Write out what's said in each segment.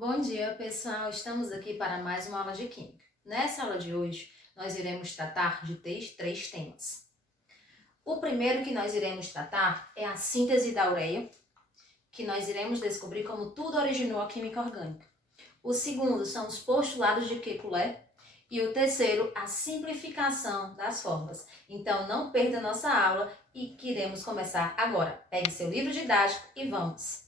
Bom dia, pessoal! Estamos aqui para mais uma aula de Química. Nessa aula de hoje, nós iremos tratar de três temas. O primeiro que nós iremos tratar é a síntese da ureia, que nós iremos descobrir como tudo originou a química orgânica. O segundo são os postulados de Kekulé e o terceiro, a simplificação das formas. Então, não perda a nossa aula e que iremos começar agora. Pegue seu livro didático e vamos!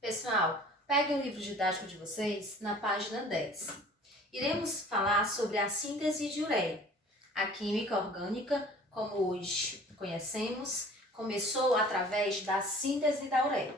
Pessoal, peguem o livro didático de vocês na página 10. Iremos falar sobre a síntese de ureia. A química orgânica, como hoje conhecemos, começou através da síntese da ureia.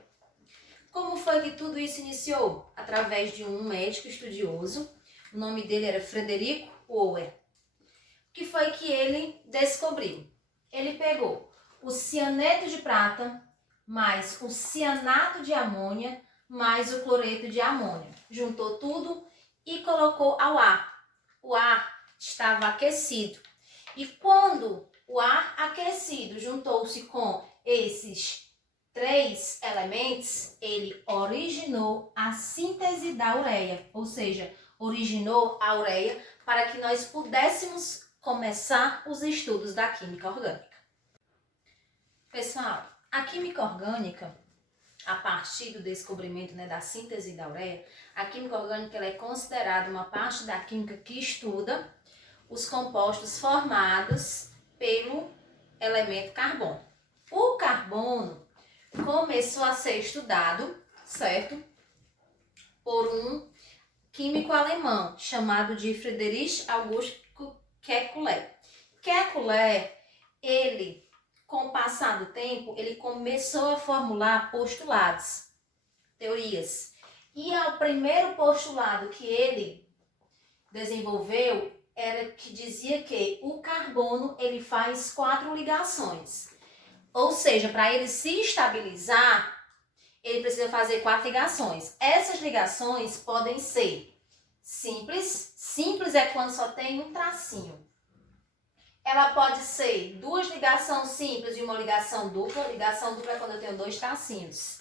Como foi que tudo isso iniciou? Através de um médico estudioso, o nome dele era Frederico Ower. O que foi que ele descobriu? Ele pegou o cianeto de prata mais o cianato de amônia mais o cloreto de amônio. Juntou tudo e colocou ao ar. O ar estava aquecido. E quando o ar aquecido juntou-se com esses três elementos, ele originou a síntese da ureia, ou seja, originou a ureia para que nós pudéssemos começar os estudos da química orgânica. Pessoal, a química orgânica, a partir do descobrimento da síntese da ureia, a química orgânica ela é considerada uma parte da química que estuda os compostos formados pelo elemento carbono. O carbono começou a ser estudado, certo? Por um químico alemão chamado de Friedrich August Kekulé. Kekulé, ele, com o passar do tempo, ele começou a formular postulados, teorias. E o primeiro postulado que ele desenvolveu era que dizia que o carbono ele faz 4 ligações. Ou seja, para ele se estabilizar, ele precisa fazer 4 ligações. Essas ligações podem ser simples. Simples é quando só tem um tracinho. Ela pode ser 2 ligações simples e uma ligação dupla. Ligação dupla é quando eu tenho 2 tracinhos.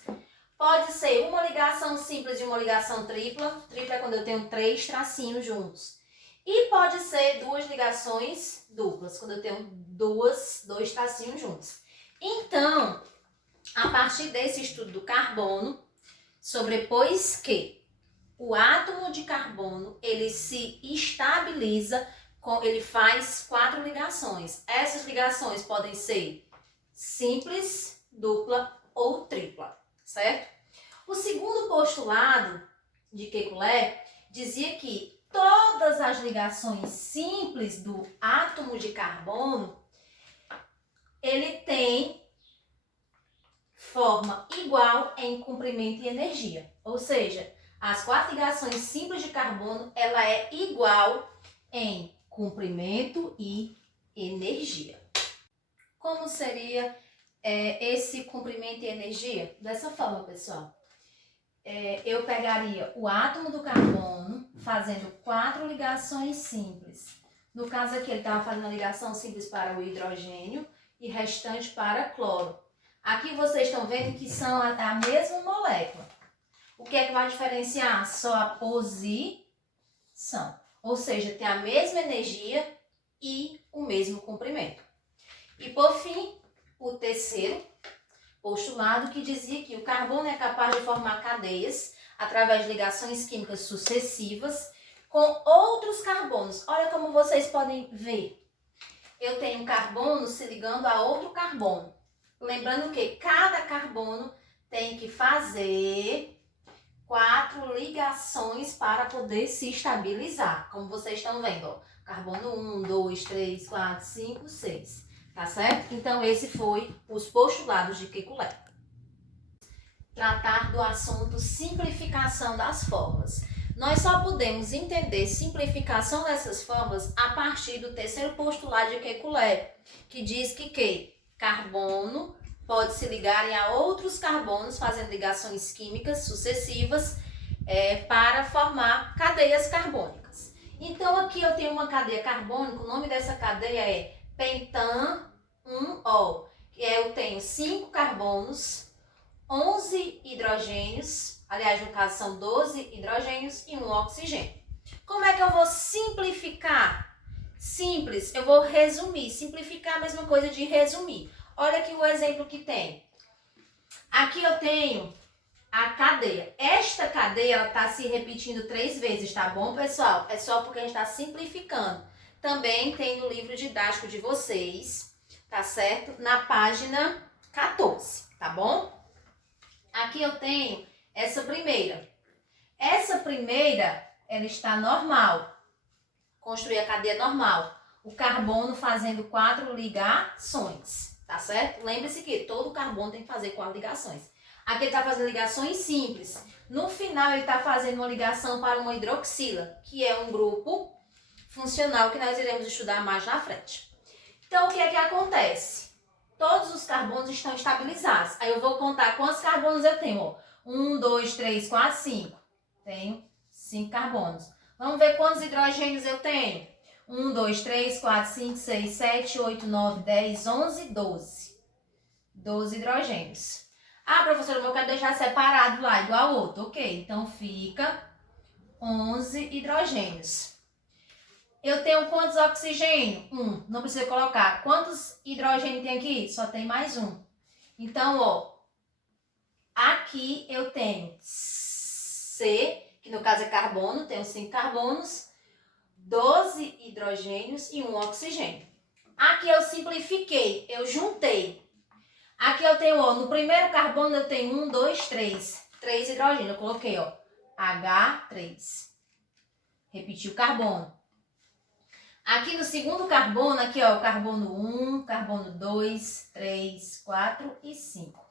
Pode ser uma ligação simples e uma ligação tripla. Tripla é quando eu tenho 3 tracinhos juntos. E pode ser 2 ligações duplas, quando eu tenho 2 tracinhos juntos. Então, a partir desse estudo do carbono, sobrepôs que o átomo de carbono ele se estabiliza, ele faz 4 ligações. Essas ligações podem ser simples, dupla ou tripla, certo? O segundo postulado de Kekulé dizia que todas as ligações simples do átomo de carbono, ele tem forma igual em comprimento e energia. Ou seja, as 4 ligações simples de carbono, ela é igual em comprimento e energia. Como seria esse comprimento e energia? Dessa forma, pessoal. Eu pegaria o átomo do carbono fazendo 4 ligações simples. No caso aqui, ele estava fazendo a ligação simples para o hidrogênio e restante para cloro. Aqui vocês estão vendo que são a mesma molécula. O que é que vai diferenciar? Só a posição. Ou seja, tem a mesma energia e o mesmo comprimento. E por fim, o terceiro postulado que dizia que o carbono é capaz de formar cadeias através de ligações químicas sucessivas com outros carbonos. Olha como vocês podem ver. Eu tenho um carbono se ligando a outro carbono. Lembrando que cada carbono tem que fazer 4 ligações para poder se estabilizar. Como vocês estão vendo, ó. Carbono 1, 2, 3, 4, 5, 6. Tá certo? Então, esse foi os postulados de Kekulé. Tratar do assunto simplificação das fórmulas. Nós só podemos entender simplificação dessas fórmulas a partir do terceiro postulado de Kekulé, que diz que carbono pode se ligar a outros carbonos, fazendo ligações químicas sucessivas para formar cadeias carbônicas. Então, aqui eu tenho uma cadeia carbônica, o nome dessa cadeia é pentan-1-ol. Eu tenho 5 carbonos, 11 hidrogênios, Aliás, no caso são 12 hidrogênios e um oxigênio. Como é que eu vou simplificar? Simples, eu vou resumir. Simplificar é a mesma coisa de resumir. Olha aqui o exemplo que tem. Aqui eu tenho a cadeia. Esta cadeia, ela está se repetindo 3 vezes, tá bom, pessoal? É só porque a gente está simplificando. Também tem no livro didático de vocês, tá certo? Na página 14, tá bom? Aqui eu tenho essa primeira. Essa primeira, ela está normal. Construir a cadeia normal. O carbono fazendo 4 ligações, tá certo? Lembre-se que todo carbono tem que fazer 4 ligações. Aqui ele está fazendo ligações simples. No final, ele está fazendo uma ligação para uma hidroxila, que é um grupo funcional que nós iremos estudar mais na frente. Então, o que é que acontece? Todos os carbonos estão estabilizados. Aí eu vou contar quantos carbonos eu tenho. Ó. 1, 2, 3, 4, 5. Tenho 5 carbonos. Vamos ver quantos hidrogênios eu tenho. 1, 2, 3, 4, 5, 6, 7, 8, 9, 10, 11, 12. 12 hidrogênios. Ah, professora, eu quero deixar separado lá, igual ao outro. Ok, então fica 11 hidrogênios. Eu tenho quantos oxigênios? 1. Não precisa colocar. Quantos hidrogênios tem aqui? Só tem mais um. Então, ó, aqui eu tenho C, que no caso é carbono, tenho 5 carbonos, 12 hidrogênios e 1 oxigênio. Aqui eu simplifiquei, eu juntei. Aqui eu tenho, ó, no primeiro carbono eu tenho 1, 2, 3. 3 hidrogênios. Eu coloquei, ó, H3. Repeti o carbono. Aqui no segundo carbono, aqui, ó, o carbono 1, carbono 2, 3, 4 e 5.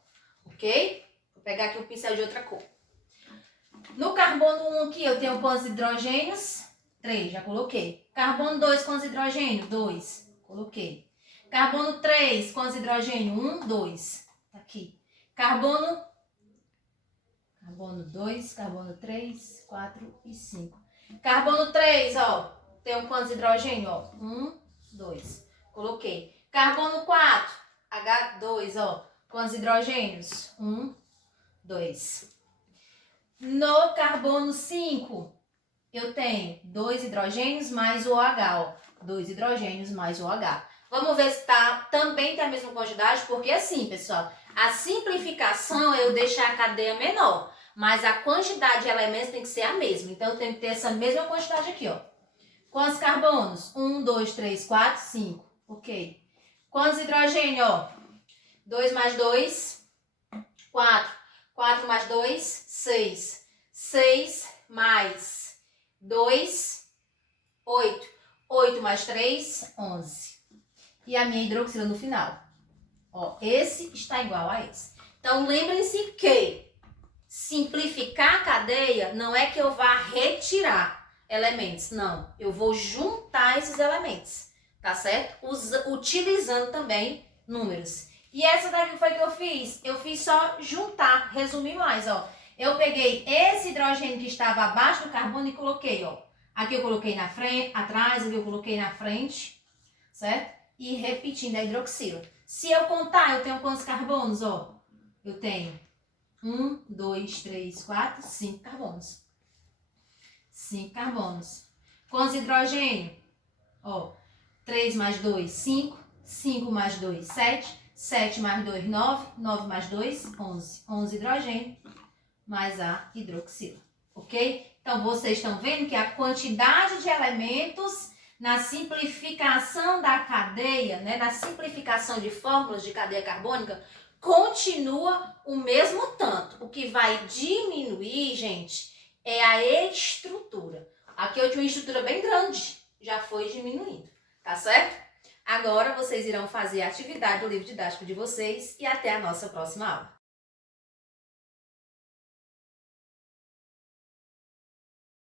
Ok? Vou pegar aqui o pincel de outra cor. No carbono 1 aqui eu tenho quantos hidrogênios? 3, já coloquei. Carbono 2, quantos hidrogênios? 2, coloquei. Carbono 3, quantos hidrogênios? 1, 2. Tá aqui. Carbono 2, carbono 3, 4 e 5. Carbono 3, ó. Tem quantos hidrogênios? Ó. 1, 2. Coloquei. Carbono 4, H2, ó. Quantos hidrogênios? 1, 2. No carbono 5, eu tenho 2 hidrogênios mais o OH, ó. 2 hidrogênios mais o OH. Vamos ver se também tem a mesma quantidade, porque assim, pessoal, a simplificação é eu deixar a cadeia menor, mas a quantidade de elementos tem que ser a mesma. Então, eu tenho que ter essa mesma quantidade aqui, ó. Quantos carbonos? 1, 2, 3, 4, 5. Ok. Quantos hidrogênios, ó? 2 mais 2, 4. 4 mais 2, 6. 6 mais 2, 8. 8 mais 3, 11. E a minha hidroxila no final. Ó, esse está igual a esse. Então, lembrem-se que simplificar a cadeia não é que eu vá retirar elementos. Não, eu vou juntar esses elementos, tá certo? Utilizando também números. E essa daqui foi que eu fiz. Eu fiz só juntar, resumir mais, ó. Eu peguei esse hidrogênio que estava abaixo do carbono e coloquei, ó. Aqui eu coloquei na frente, atrás, aqui eu coloquei na frente, certo? E repetindo a hidroxila. Se eu contar, eu tenho quantos carbonos, ó? Eu tenho 1, 2, 3, 4, 5 carbonos. 5 carbonos. Quantos hidrogênios? Ó, 3 mais 2, 5. 5 mais 2, 7. 7 mais 2, 9. 9 mais 2, 11. 11 hidrogênio mais a hidroxila. Ok? Então, vocês estão vendo que a quantidade de elementos na simplificação da cadeia, né, na simplificação de fórmulas de cadeia carbônica, continua o mesmo tanto. O que vai diminuir, gente, é a estrutura. Aqui eu tinha uma estrutura bem grande, já foi diminuindo, tá certo? Agora vocês irão fazer a atividade do livro didático de vocês e até a nossa próxima aula.